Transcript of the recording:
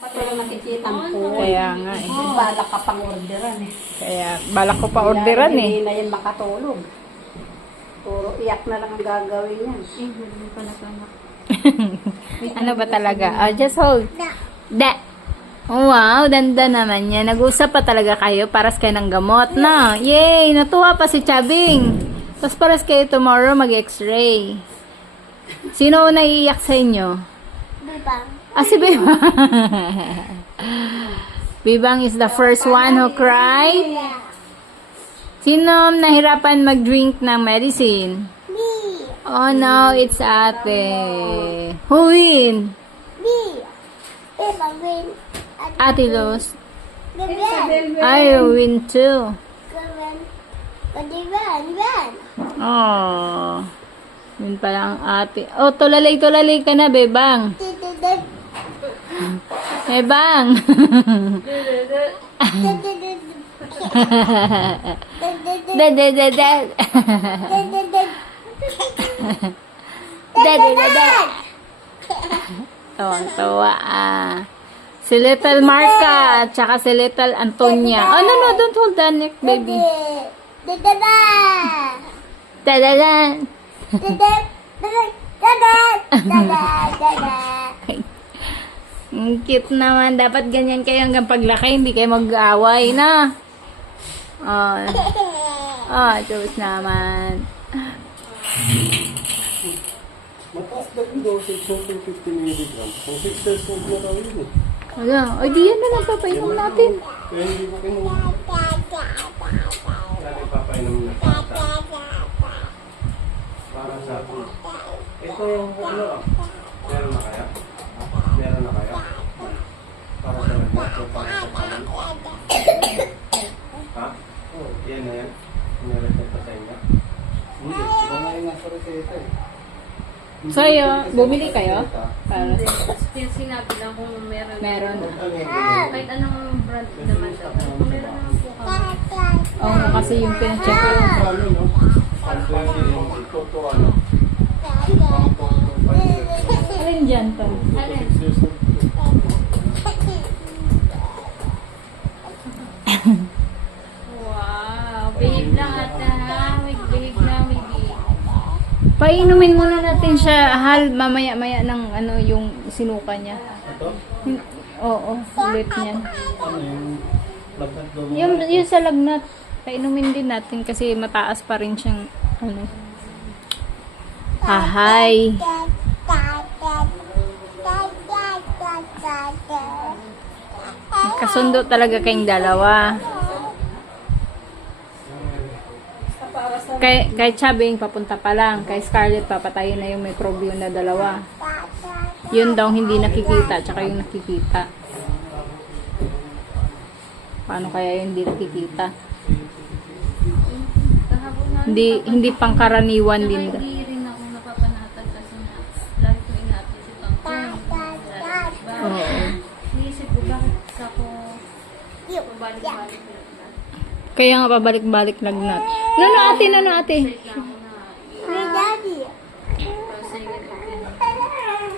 Pero nakikita po. Kaya nga eh. Balak ka pang orderan eh. Kaya balak ko pa orderan eh. Hindi na yan makatulog. Puro iyak na lang ang gagawin yan. Ano ba talaga? Just hold. Da. Wow, danda naman yan. Nag-usap pa talaga kayo paras kayo ng gamot na. Yay! Natuwa pa si Chabing. Tapos paras kayo tomorrow mag-x-ray. Sino naiiyak sa inyo? Bibang. Ah, si Bibang. Bibang is the first one who cried. Sino nahirapan mag-drink ng medicine? Me. Oh no, it's ate. Who win? Me. Bibang win. Ate lost. Bibang. I win too. Gawin. Gawin. Oh. Yun pala ang ate. Oh, tulalay ka na, Bebang. Bebang. Dad. Tawa ah. Si Little Marca at saka si Little Antonia. Oh, no, don't hold the neck, baby. Dadadan. Ang cute naman. Dapat ganyan kayo hanggang paglaki. Hindi kayo mag-away na. Cute naman. Mataas na yung dosage ng 250 mg. Kung 6 years old na raw yun eh. Wala. O, di yan na lang papainom natin. Kaya hindi ko kinuha. Lagi papainom na. Para sa akin. Ito, ano, meron na kaya? Meron na kaya? Para sa lahat. So, para sa kanan. Ha? Oh, yan na yan. Meron na pa sa inyo. Hindi. Iba nga yung nasa reseta eh. So, bumili kayo? Para Yung sinabi lang kung meron. meron. Kahit anong brand naman daw. Kung meron naman po kami. Oo, kasi yung pinacheck ko. Ano, no? Ang 20 yung ito, ano? Alin dyan, Tom? Alin? Wow. Behave lang ata ha. Behave lang, baby. Painumin muna natin siya mamaya-maya ng ano yung sinuka niya. Ito? Oo, ulit niyan. Ano yung lagnat doon? Yung sa lagnat, painumin din natin kasi mataas pa rin siyang ano. Ahay. Kasundo talaga kayong dalawa. Kay Chabing, papunta pa lang. Kay Scarlett, papatayin na yung microbial na dalawa. Yun daw hindi nakikita, tsaka yung nakikita. Paano kaya yung hindi nakikita? Kahapon na. Hindi pangkaraniwan din. Hindi rin ako napapanatag kasi na lagi ko ingatan si Tangkong. Oo. Iisip ko bakit ako pabalik-balik. Kaya nga pabalik-balik lagnat. Nano ate? Wait lang ako.